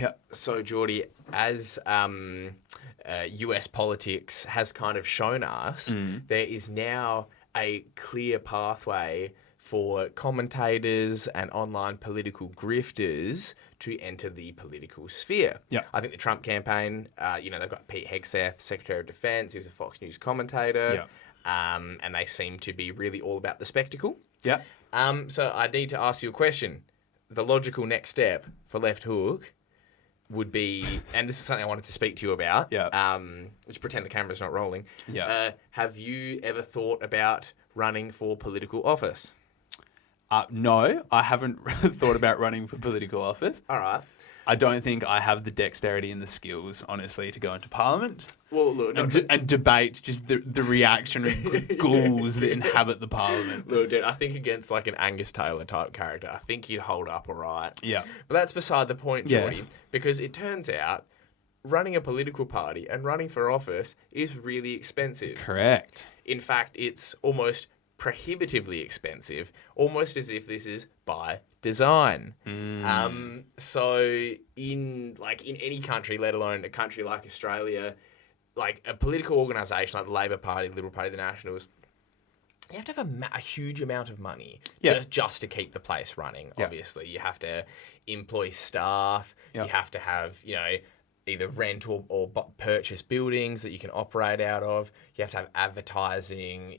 Yeah. So, Geordie, as US politics has kind of shown us, there is now a clear pathway for commentators and online political grifters to enter the political sphere. Yeah. I think the Trump campaign, they've got Pete Hegseth, Secretary of Defense. He was a Fox News commentator. Yeah. And they seem to be really all about the spectacle. Yeah. So I need to ask you a question. The logical next step for Left Hook would be, and this is something I wanted to speak to you about. Yeah. Just pretend the camera's not rolling. Yeah. Have you ever thought about running for political office? No, I haven't thought about running for political office. All right. I don't think I have the dexterity and the skills, honestly, to go into Parliament Well, look, and debate just the reactionary ghouls that inhabit the Parliament. Look, dude, I think against like an Angus Taylor type character, I think you'd hold up all right. Yeah. But that's beside the point, Geordie, Yes. because it turns out running a political party and running for office is really expensive. Correct. In fact, it's almost prohibitively expensive, almost as if this is by design. So in any country, let alone a country like Australia, like a political organisation like the Labor Party, the Liberal Party, the Nationals, you have to have a huge amount of money just to keep the place running. Yeah. Obviously, you have to employ staff. Yeah. You have to have, either rent or purchase buildings that you can operate out of. You have to have advertising.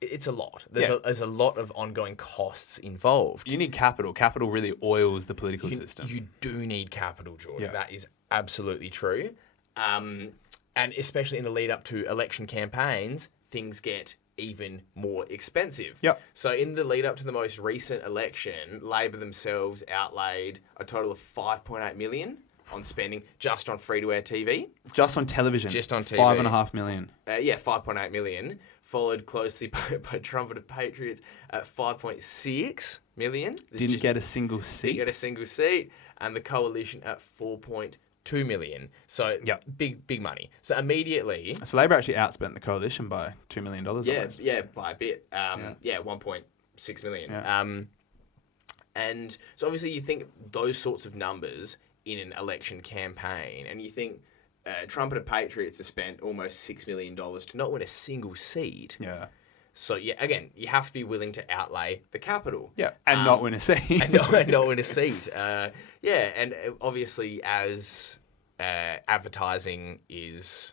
It's a lot. There's a lot of ongoing costs involved. You need capital. Capital really oils the political system. You do need capital, Jordan. Yeah. That is absolutely true. And especially in the lead up to election campaigns, things get even more expensive. Yep. So in the lead up to the most recent election, Labor themselves outlaid a total of $5.8 million on spending just on free-to-air TV. Just on television. Just on TV. $5.5 million. 5.8 million. Followed closely by Trumpeted Patriots at 5.6 million. Didn't get a single Didn't seat. get a single seat. And the Coalition at 4.2 million. So big money. So immediately... So Labor actually outspent the Coalition by $2 million. Yeah, by a bit. 1.6 million. Yeah. And so obviously you think those sorts of numbers in an election campaign, and you think... Trumpeted Patriots have spent almost $6 million to not win a single seat. Yeah. So, again, you have to be willing to outlay the capital. Yeah, and not win a seat. and not win a seat. And obviously as advertising is,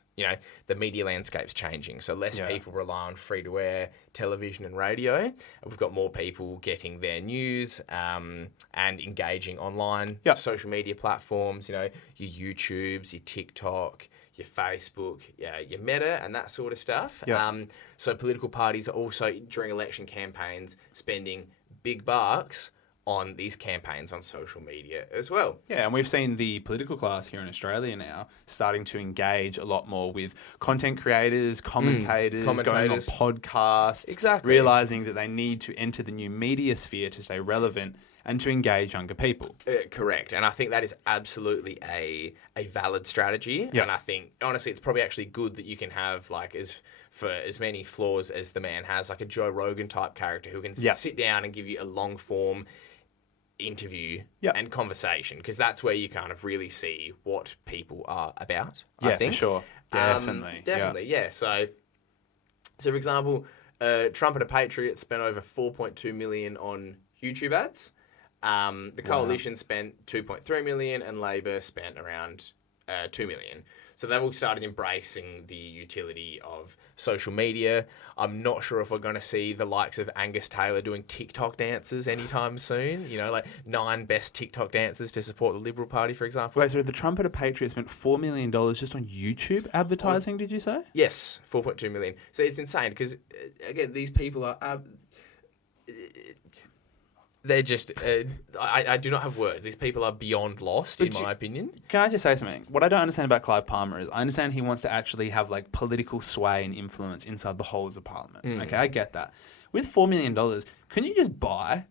the media landscape's changing. So less people rely on free-to-air television and radio. We've got more people getting their news and engaging online social media platforms, your YouTubes, your TikTok, your Facebook, your Meta and that sort of stuff. Yeah. So political parties are also, during election campaigns, spending big bucks on these campaigns on social media as well. Yeah, and we've seen the political class here in Australia now starting to engage a lot more with content creators, commentators, going on podcasts, exactly, realising that they need to enter the new media sphere to stay relevant and to engage younger people. Correct. And I think that is absolutely a valid strategy. Yeah. And I think, honestly, it's probably actually good that you can have, for as many flaws as the man has, like a Joe Rogan type character who can sit down and give you a long form interview and conversation, because that's where you kind of really see what people are about. I think. For sure. Definitely. Yeah. So for example, Trumpeted Patriots spent over 4.2 million on YouTube ads. The Coalition spent 2.3 million and Labor spent around 2 million. So they've all started embracing the utility of social media. I'm not sure if we're going to see the likes of Angus Taylor doing TikTok dances anytime soon. 9 best TikTok dances to support the Liberal Party, for example. Wait, so the Trumpeted Patriots spent $4 million just on YouTube advertising, did you say? Yes, 4.2 million. So it's insane because, again, these people are... they're just... I do not have words. These people are beyond lost, in my opinion. Can I just say something? What I don't understand about Clive Palmer is I understand he wants to actually have political sway and influence inside the halls of Parliament. Okay, I get that. With $4 million, can you just buy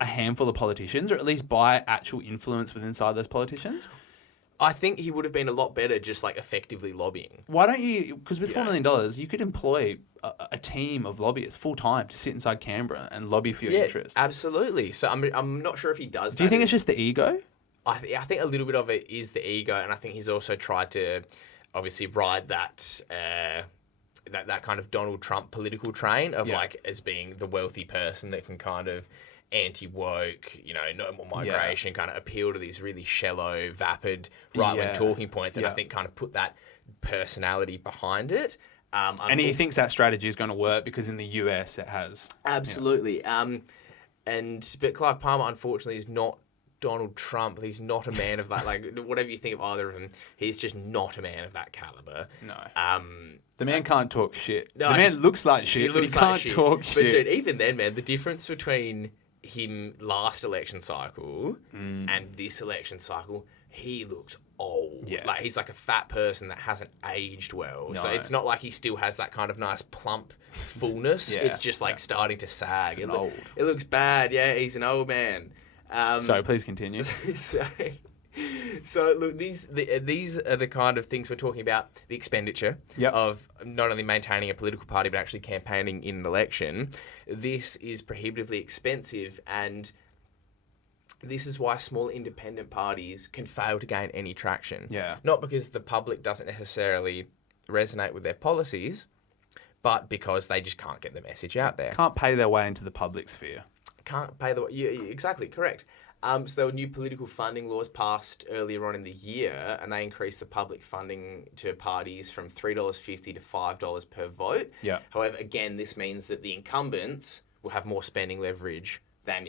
a handful of politicians, or at least buy actual influence within inside those politicians? I think he would have been a lot better just effectively lobbying. Why don't you... Because with $4 million, you could employ a team of lobbyists full-time to sit inside Canberra and lobby for your interests. Absolutely. So I'm not sure if he does that. Do you think it's just the ego? I think a little bit of it is the ego, and I think he's also tried to obviously ride that that kind of Donald Trump political train of like as being the wealthy person that can kind of anti-woke, no more migration, kind of appeal to these really shallow, vapid right-wing talking points, and I think kind of put that personality behind it. And he thinks that strategy is going to work because in the US it has. Absolutely. But Clive Palmer, unfortunately, is not Donald Trump. He's not a man of that, like, whatever you think of either of them, he's just not a man of that caliber. No. The man can't talk shit. No, the man looks like shit, but he can't talk shit. But dude, even then, man, the difference between him last election cycle and this election cycle, he looks old. Yeah. Like, he's like a fat person that hasn't aged well. No. So it's not like he still has that kind of nice plump fullness. It's just like starting to sag. It looks bad. Yeah, he's an old man. Sorry, please continue. So look, these are the kind of things we're talking about. The expenditure of not only maintaining a political party but actually campaigning in an election. This is prohibitively expensive, and this is why small independent parties can fail to gain any traction. Yeah. Not because the public doesn't necessarily resonate with their policies, but because they just can't get the message out there. Can't pay their way into the public sphere. Can't pay the way. Yeah, exactly, correct. So there were new political funding laws passed earlier on in the year, and they increased the public funding to parties from $3.50 to $5 per vote. Yeah. However, again, this means that the incumbents will have more spending leverage than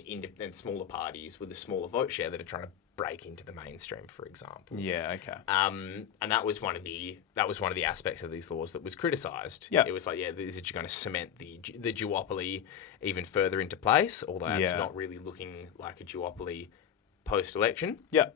smaller parties with a smaller vote share that are trying to break into the mainstream, for example. Yeah, okay. And that was one of the aspects of these laws that was criticised. Yeah. It was like, is it going to cement the duopoly even further into place? Although it's not really looking like a duopoly post-election. Yeah.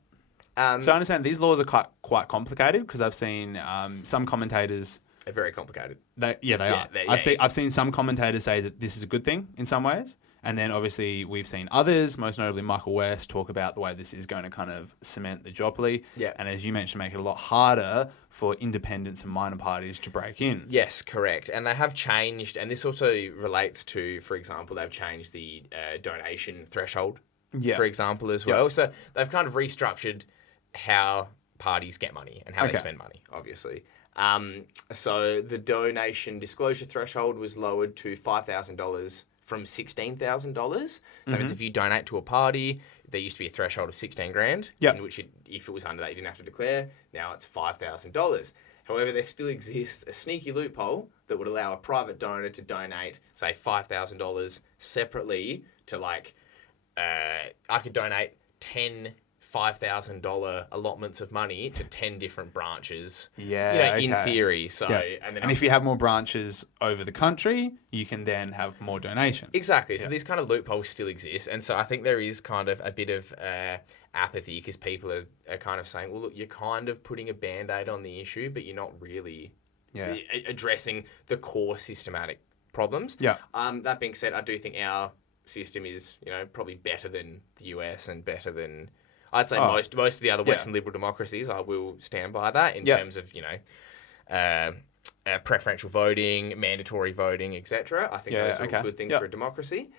So I understand these laws are quite complicated because I've seen some commentators. They're very complicated. They are. I've seen some commentators say that this is a good thing in some ways. And then obviously we've seen others, most notably Michael West, talk about the way this is going to kind of cement the duopoly. Yeah. And as you mentioned, make it a lot harder for independents and minor parties to break in. Yes, correct. And they have changed, and this also relates to, for example, they've changed the donation threshold, for example, as well. So they've kind of restructured how parties get money and how they spend money, obviously. So the donation disclosure threshold was lowered to $5,000 from $16,000. So that means if you donate to a party, there used to be a threshold of $16,000, in which if it was under that, you didn't have to declare. Now it's $5,000. However, there still exists a sneaky loophole that would allow a private donor to donate, say, $5,000 separately to, like, I could donate 10 $5,000 allotments of money to 10 different branches. Yeah, in theory. So, and if you have more branches over the country, you can then have more donations. Exactly. So these kind of loopholes still exist, and so I think there is kind of a bit of apathy because people are kind of saying, well, look, you're kind of putting a Band-Aid on the issue, but you're not really addressing the core systematic problems. Yeah. That being said, I do think our system is, probably better than the US and better than, I'd say, most of the other Western liberal democracies. I will stand by that in terms of, preferential voting, mandatory voting, etc. I think those are all good things for a democracy.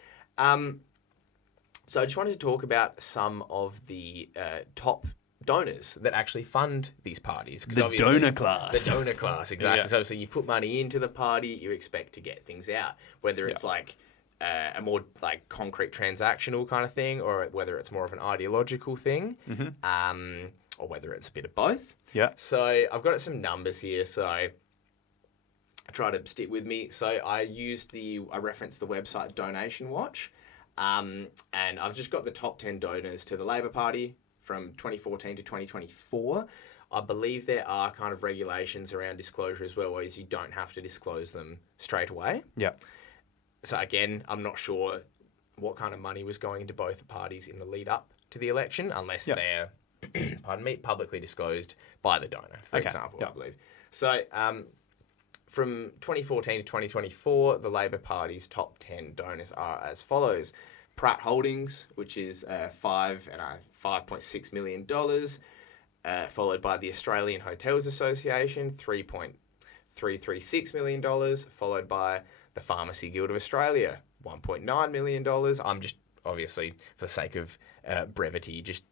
So I just wanted to talk about some of the top donors that actually fund these parties. The donor class. The donor class, exactly. So obviously you put money into the party, you expect to get things out, whether it's like a more like concrete transactional kind of thing, or whether it's more of an ideological thing, or whether it's a bit of both. Yeah. So I've got some numbers here, so try to stick with me. So I referenced the website Donation Watch, and I've just got the top 10 donors to the Labor Party from 2014 to 2024. I believe there are kind of regulations around disclosure as well, whereas you don't have to disclose them straight away. Yeah. So again, I'm not sure what kind of money was going into both parties in the lead up to the election, unless they're, publicly disclosed by the donor, for example, I believe. So from 2014 to 2024, the Labor Party's top 10 donors are as follows. Pratt Holdings, which is $5.6 million, followed by the Australian Hotels Association, $3.336 million, followed by the Pharmacy Guild of Australia, $1.9 million. obviously for the sake of brevity, just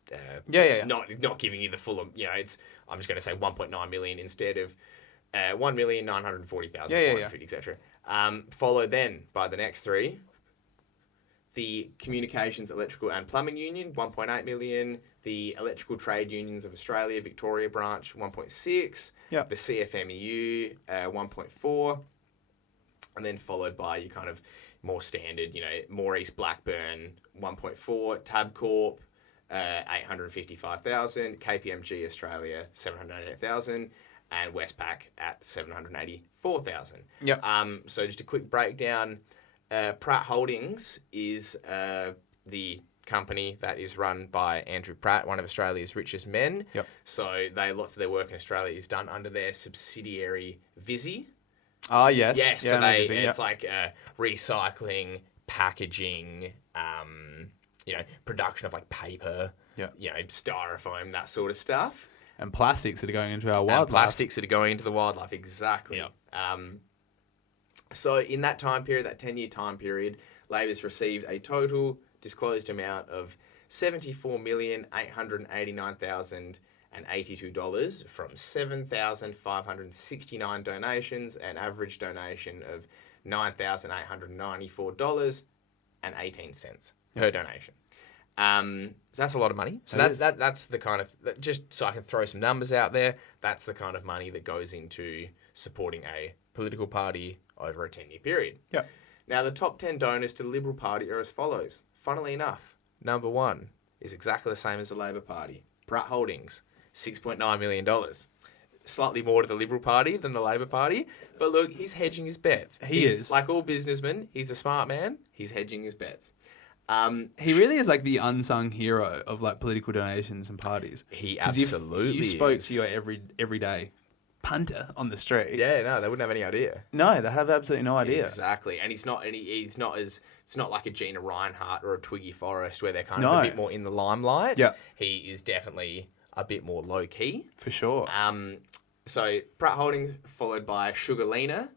not giving you the full. I'm just going to say 1.9 million instead of 1,940,450, etc. Followed then by the next three. The Communications, Electrical and Plumbing Union, 1.8 million. The Electrical Trade Unions of Australia, Victoria branch, 1.6. Yep. The CFMEU, 1.4. And then followed by your kind of more standard, More East Blackburn, 1.4. Tabcorp, 855,000. KPMG Australia, 788,000. And Westpac at 784,000. Yep. So just a quick breakdown. Pratt Holdings is the company that is run by Andrew Pratt, one of Australia's richest men. Yep. So lots of their work in Australia is done under their subsidiary Visy. Ah, yes. Yes. Yeah, So Visy, it's like recycling, packaging, production of like paper, styrofoam, that sort of stuff. And plastics that are going into our wildlife. And plastics that are going into the wildlife, exactly. Yep. So in that time period, that 10-year time period, Labor's received a total disclosed amount of $74,889,082 from 7,569 donations, an average donation of $9,894.18 per donation. So that's a lot of money. So that's the kind of, just so I can throw some numbers out there, that's the kind of money that goes into supporting a political party over a 10-year period. Yep. Now, the top 10 donors to the Liberal Party are as follows. Funnily enough, number 1 is exactly the same as the Labor Party. Pratt Holdings, $6.9 million. Slightly more to the Liberal Party than the Labor Party. But look, he's hedging his bets. He is. Like all businessmen, he's a smart man. He's hedging his bets. He really is like the unsung hero of like political donations and parties. He absolutely you spoke is. to your everyday punter on the street. Yeah, no, they wouldn't have any idea. No, they have absolutely no idea. Exactly, and he's not as it's not like a Gina Reinhardt or a Twiggy Forrest where they're kind of a bit more in the limelight. Yeah, he is definitely a bit more low key for sure. So Pratt Holdings followed by Sugarlina,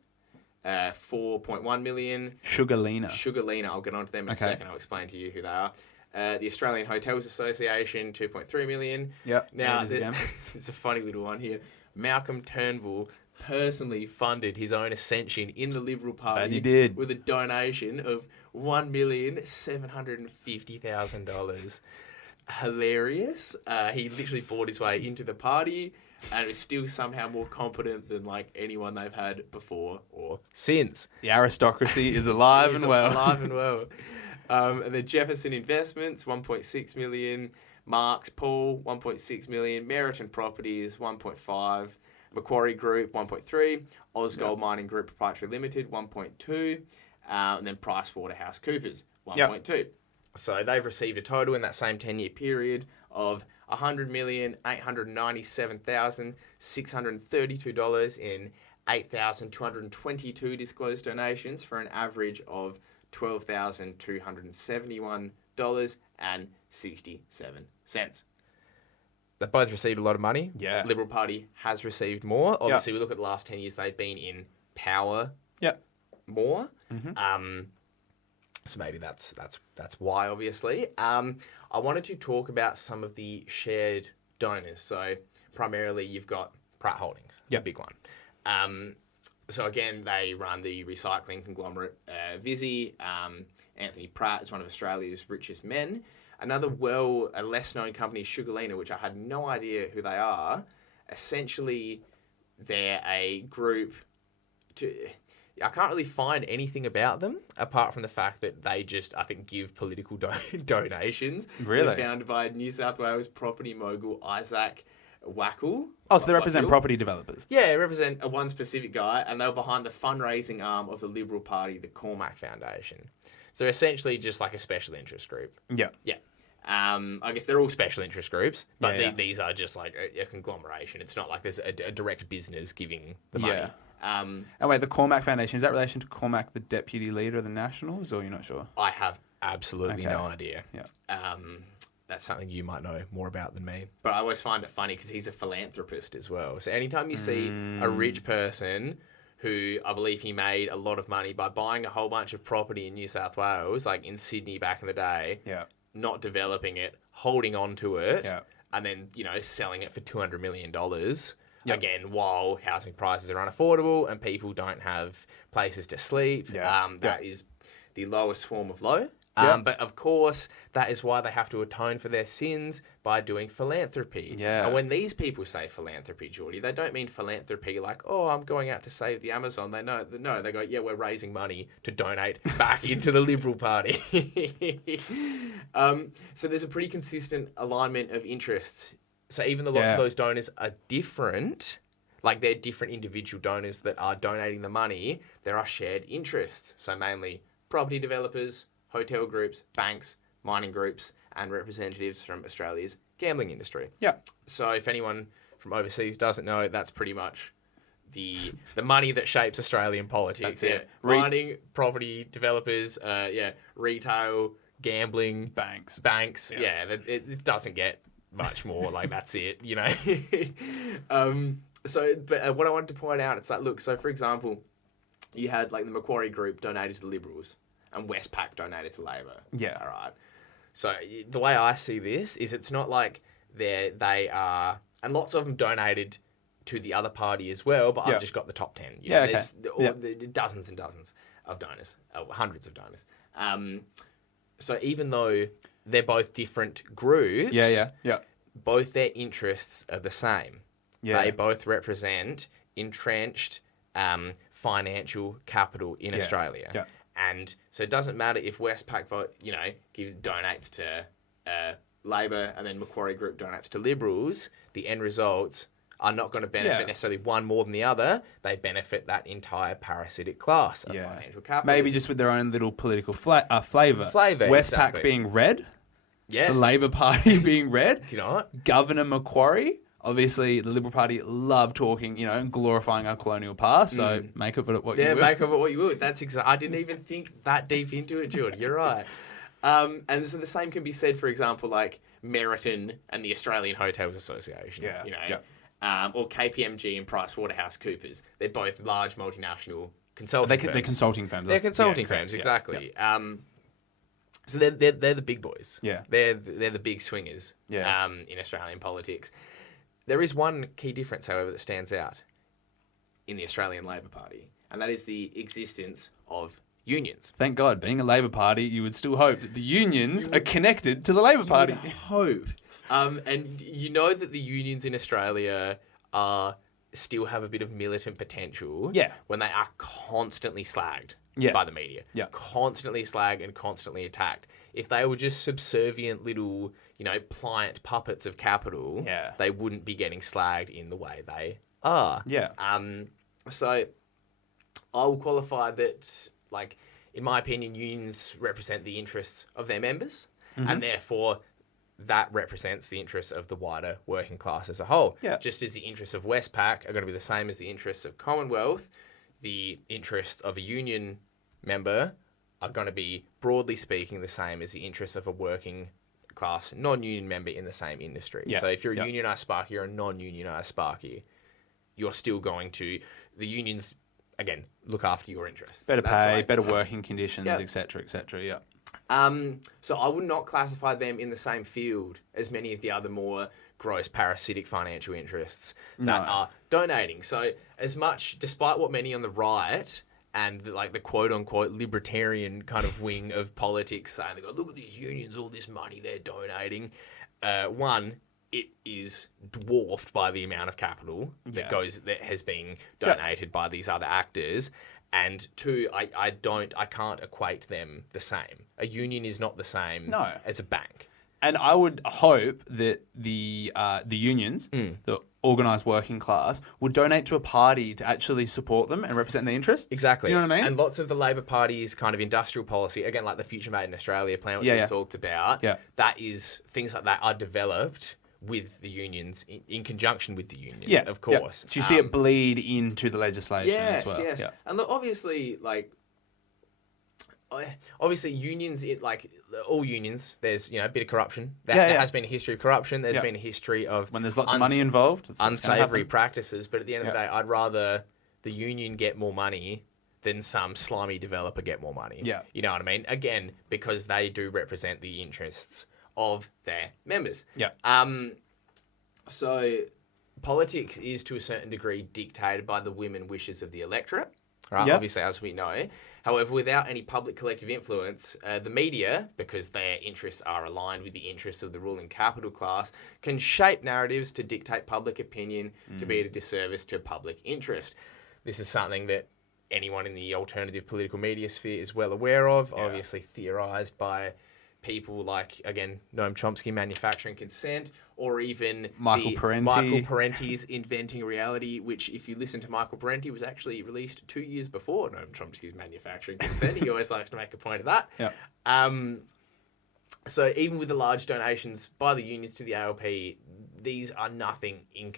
4.1 million. Sugarlina. I'll get on to them in a second. I'll explain to you who they are. The Australian Hotels Association, 2.3 million. Yep. Now, it's a funny little one here. Malcolm Turnbull personally funded his own ascension in the Liberal Party. And he did. With a donation of $1,750,000. Hilarious. He literally bought his way into the party and is still somehow more competent than like anyone they've had before or since. The aristocracy is alive and well. And then Jefferson Investments, 1.6 million. Marks Paul, 1.6 million. Meriton Properties, 1.5. Macquarie Group, 1.3. Ausgold Mining Group Proprietary Limited, 1.2. And then PricewaterhouseCoopers, 1.2. Yep. So they've received a total in that same 10-year period of $100,897,632 in 8,222 disclosed donations for an average of $12,271.67. They both received a lot of money. Yeah. Liberal Party has received more. Obviously, we look at the last 10 years, they've been in power more. Mm-hmm. So maybe that's why, obviously. I wanted to talk about some of the shared donors. So primarily you've got Pratt Holdings, the big one. So again, they run the recycling conglomerate Visy. Anthony Pratt is one of Australia's richest men. Another a less-known company is Sugarlina, which I had no idea who they are. Essentially, they're a group I can't really find anything about them apart from the fact that they just, I think, give political donations. Really? They're founded by New South Wales property mogul Isaac Wackle. Oh, so they represent property developers? Yeah, they represent one specific guy, and they were behind the fundraising arm of the Liberal Party, the Cormac Foundation. So essentially just like a special interest group. Yeah. Yeah. I guess they're all special interest groups, but these are just like a conglomeration. It's not like there's a direct business giving the money. Yeah. And wait, the Cormac Foundation, is that relation to Cormac, the deputy leader of the Nationals, or you're not sure? I have absolutely no idea. Yeah. That's something you might know more about than me. But I always find it funny because he's a philanthropist as well. So anytime you see a rich person who I believe he made a lot of money by buying a whole bunch of property in New South Wales, like in Sydney back in the day, not developing it, holding on to it, and then, selling it for $200 million. Again, while housing prices are unaffordable and people don't have places to sleep. That is the lowest form of low. But of course, that is why they have to atone for their sins by doing philanthropy. And when these people say philanthropy, Geordie, they don't mean philanthropy like, oh, I'm going out to save the Amazon. They go, yeah, we're raising money to donate back into the Liberal Party. So there's a pretty consistent alignment of interests. So even though lots of those donors are different, like they're different individual donors that are donating the money, there are shared interests. So mainly property developers, hotel groups, banks, mining groups, and representatives from Australia's gambling industry. So if anyone from overseas doesn't know, that's pretty much the money that shapes Australian politics. That's it. Mining, property developers, retail, gambling, banks. It doesn't get much more. Like, that's it, But what I wanted to point out, it's like, look, so for example, you had like the Macquarie Group donated to the Liberals, and Westpac donated to Labor. All right. So the way I see this is it's not like they are, and lots of them donated to the other party as well, but I've just got the top 10. There's dozens and dozens of donors, hundreds of donors. So even though they're both different groups, both their interests are the same. They both represent entrenched financial capital in Australia. And so it doesn't matter if Westpac donates to Labor and then Macquarie Group donates to Liberals. The end results are not going to benefit necessarily one more than the other. They benefit that entire parasitic class of financial capital. Maybe just with their own little political flavour. Westpac being red. Yes. The Labor Party being red. Do you know what? Governor Macquarie. Obviously, the Liberal Party love talking, and glorifying our colonial past. So make of it what you will. Yeah, make of it what you will. That's I didn't even think that deep into it, Jordan. You're right. And so the same can be said, for example, like Meriton and the Australian Hotels Association. Or KPMG and PricewaterhouseCoopers. They're both large multinational consulting firms. They're consulting firms. They're consulting firms, exactly. So they're the big boys. They're the big swingers. In Australian politics. There is one key difference, however, that stands out in the Australian Labor Party, and that is the existence of unions. Thank God. Being a Labor Party, you would still hope that the unions are connected to the Labor Party. Hope. And you know that the unions in Australia still have a bit of militant potential when they are constantly slagged by the media. Constantly slagged and constantly attacked. If they were just subservient little, pliant puppets of capital, they wouldn't be getting slagged in the way they are. So I will qualify that, like, in my opinion, unions represent the interests of their members, and therefore that represents the interests of the wider working class as a whole. Just as the interests of Westpac are going to be the same as the interests of Commonwealth, the interests of a union member are going to be, broadly speaking, the same as the interests of a working class non-union member in the same industry. So if you're a unionised Sparky or a non-unionised Sparky, you're still going to, the unions, again, look after your interests. Better pay, better working conditions, etc., etc. So I would not classify them in the same field as many of the other more gross parasitic financial interests that are donating. So as much, despite what many on the right and the quote-unquote libertarian kind of wing of politics saying, they go, look at these unions, all this money they're donating. One, it is dwarfed by the amount of capital that has been donated by these other actors. And two, I can't equate them the same. A union is not the same as a bank. And I would hope that the unions, the organised working class, would donate to a party to actually support them and represent their interests. Exactly. Do you know what I mean? And lots of the Labor Party's kind of industrial policy, again, like the Future Made in Australia plan, which we talked about, that is, things like that are developed with the unions, in conjunction with the unions, of course. So you see it bleed into the legislation as well. Yes. And look, obviously, unions, all unions, there's a bit of corruption. There has been a history of corruption. There's been a history of when there's lots of money involved, unsavoury practices. But at the end of the day, I'd rather the union get more money than some slimy developer get more money. Yeah. You know what I mean? Again, because they do represent the interests of their members. Yeah. So politics is to a certain degree dictated by the whim and wishes of the electorate, right? Yep. Obviously, as we know. However, without any public collective influence, the media, because their interests are aligned with the interests of the ruling capital class, can shape narratives to dictate public opinion to be at a disservice to public interest. This is something that anyone in the alternative political media sphere is well aware of, obviously theorised by people like, again, Noam Chomsky, Manufacturing Consent, or even Michael Parenti. Parenti's Inventing Reality, which, if you listen to Michael Parenti, was actually released 2 years before Noam Chomsky's Manufacturing Consent. He always likes to make a point of that. Yeah. So even with the large donations by the unions to the ALP, these are nothing in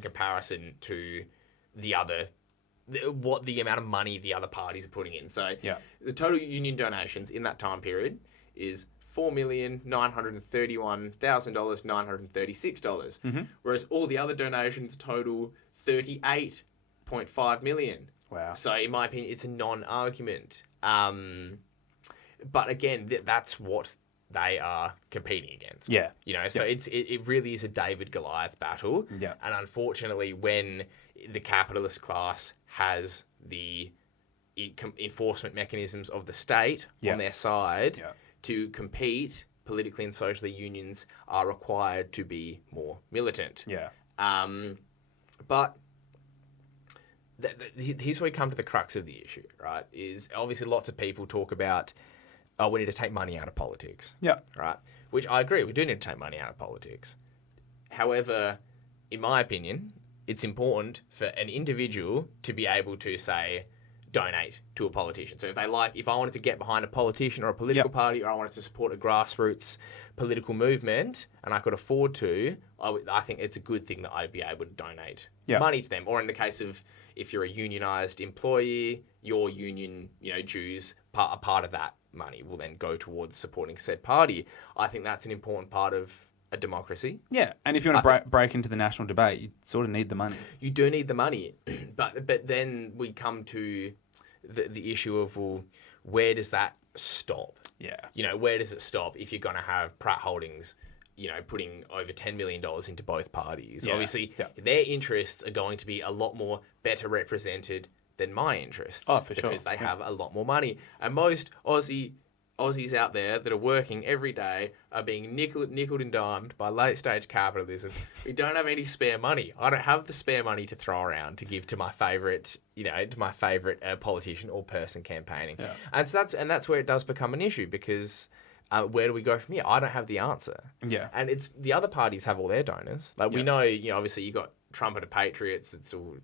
comparison to the other, what the amount of money the other parties are putting in. So the total union donations in that time period is $4,931,936, whereas all the other donations total $38.5 million. Wow. So in my opinion, it's a non-argument. But again, that's what they are competing against. Yeah. You know, so it really is a David-Goliath battle. Yeah. And unfortunately, when the capitalist class has the enforcement mechanisms of the state on their side to compete politically and socially, unions are required to be more militant. Yeah. But here's where we come to the crux of the issue, right? Is obviously lots of people talk about, oh, we need to take money out of politics. Yeah. Right? Which I agree, we do need to take money out of politics. However, in my opinion, it's important for an individual to be able to say, donate to a politician. So if I wanted to get behind a politician or a political party, or I wanted to support a grassroots political movement and I could afford to, I think it's a good thing that I'd be able to donate money to them. Or in the case of, if you're a unionised employee, your union, dues, a part of that money will then go towards supporting said party. I think that's an important part of a democracy. Yeah, and if you want to break into the national debate, you sort of need the money. You do need the money, but then we come to the issue of, well, where does that stop? Yeah. Where does it stop if you're going to have Pratt Holdings, putting over $10 million into both parties? Yeah. Obviously, their interests are going to be a lot more better represented than my interests. Oh, for sure. Because they have a lot more money. And most Aussies out there that are working every day are being nickeled and dimed by late-stage capitalism. We don't have any spare money. I don't have the spare money to throw around to give to my favourite, politician or person campaigning. Yeah. And so that's where it does become an issue, because where do we go from here? I don't have the answer. Yeah. And it's the other parties have all their donors. We know, obviously you got Trump and the Patriots. It's all.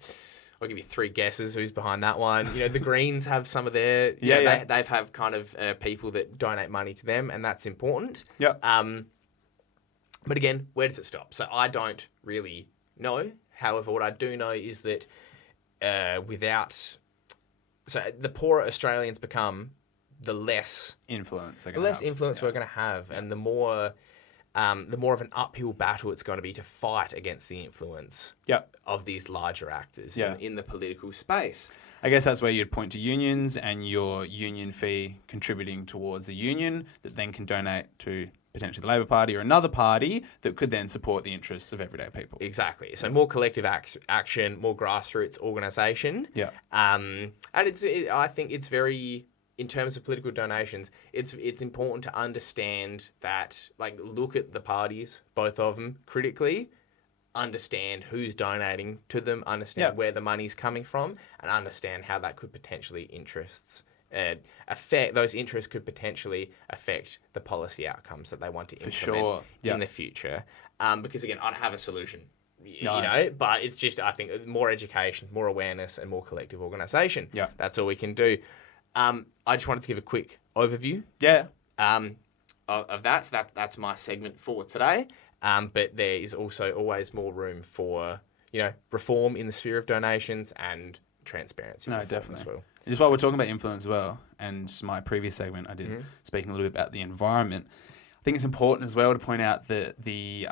I'll give you 3 guesses who's behind that one. The Greens have some of their... They've have kind of people that donate money to them, and that's important. Yeah. But again, where does it stop? So I don't really know. However, what I do know is that So the poorer Australians become, the less... influence we're going to have, and the more of an uphill battle it's going to be to fight against the influence of these larger actors in the political space. I guess that's where you'd point to unions and your union fee contributing towards the union that then can donate to potentially the Labor Party or another party that could then support the interests of everyday people. Exactly. So more collective action, more grassroots organisation. Yeah. And I think it's very... in terms of political donations, it's important to understand that, look at the parties, both of them, critically, understand who's donating to them, understand where the money's coming from, and understand how that could potentially those interests could potentially affect the policy outcomes that they want to implement in the future. Because again, I don't have a solution. But it's just, I think, more education, more awareness, and more collective organisation. Yeah. That's all we can do. I just wanted to give a quick overview. Of that. So that's my segment for today. But there is also always more room for, reform in the sphere of donations and transparency. No, definitely. As well. This is why we're talking about influence as well. And my previous segment, I did speaking a little bit about the environment. I think it's important as well to point out that the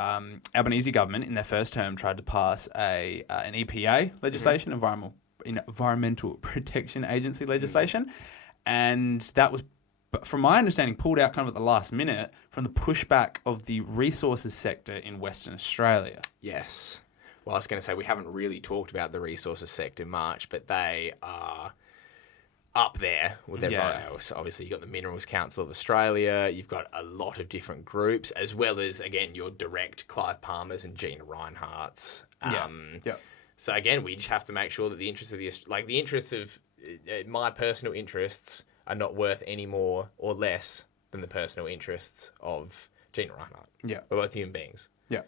Albanese government in their first term tried to pass an EPA legislation, Environmental Protection Agency legislation. And that was, from my understanding, pulled out kind of at the last minute from the pushback of the resources sector in Western Australia. Yes. Well, I was going to say, we haven't really talked about the resources sector much, but they are up there with their vote. So obviously, you've got the Minerals Council of Australia, you've got a lot of different groups, as well as, again, your direct Clive Palmers and Gina Rineharts. So again, we just have to make sure that the interests of my personal interests are not worth any more or less than the personal interests of Gina Reinhardt. Yeah. We're both human beings. Yeah.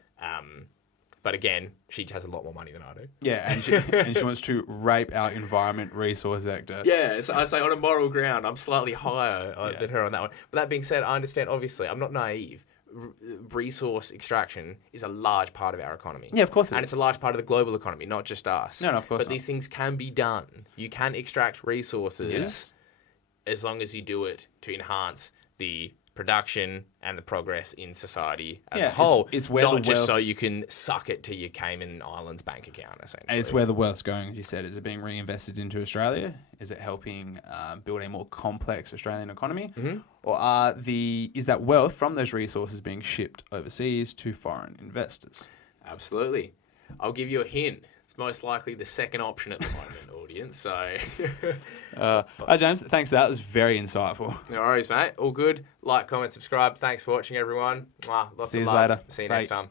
But again, she has a lot more money than I do. Yeah, and she wants to rape our environment resource sector. Yeah, so I'd say on a moral ground, I'm slightly higher than her on that one. But that being said, I understand, obviously, I'm not naive. Resource extraction is a large part of our economy. Yeah, of course it is. And it's a large part of the global economy, not just us. No, of course But not. these things can be done. You can extract resources as long as you do it to enhance the production and the progress in society as a whole. It's where not the just wealth... so you can suck it to your Cayman Islands bank account, essentially. And it's where the wealth's going, as you said. Is it being reinvested into Australia? Is it helping build a more complex Australian economy? Mm-hmm. Or is that wealth from those resources being shipped overseas to foreign investors? Absolutely. I'll give you a hint. It's most likely the second option at the moment, audience. So, Hi, James. Thanks for that. It was very insightful. No worries, mate. All good. Like, comment, subscribe. Thanks for watching, everyone. Lots See of you love. later. See you Bye. next time.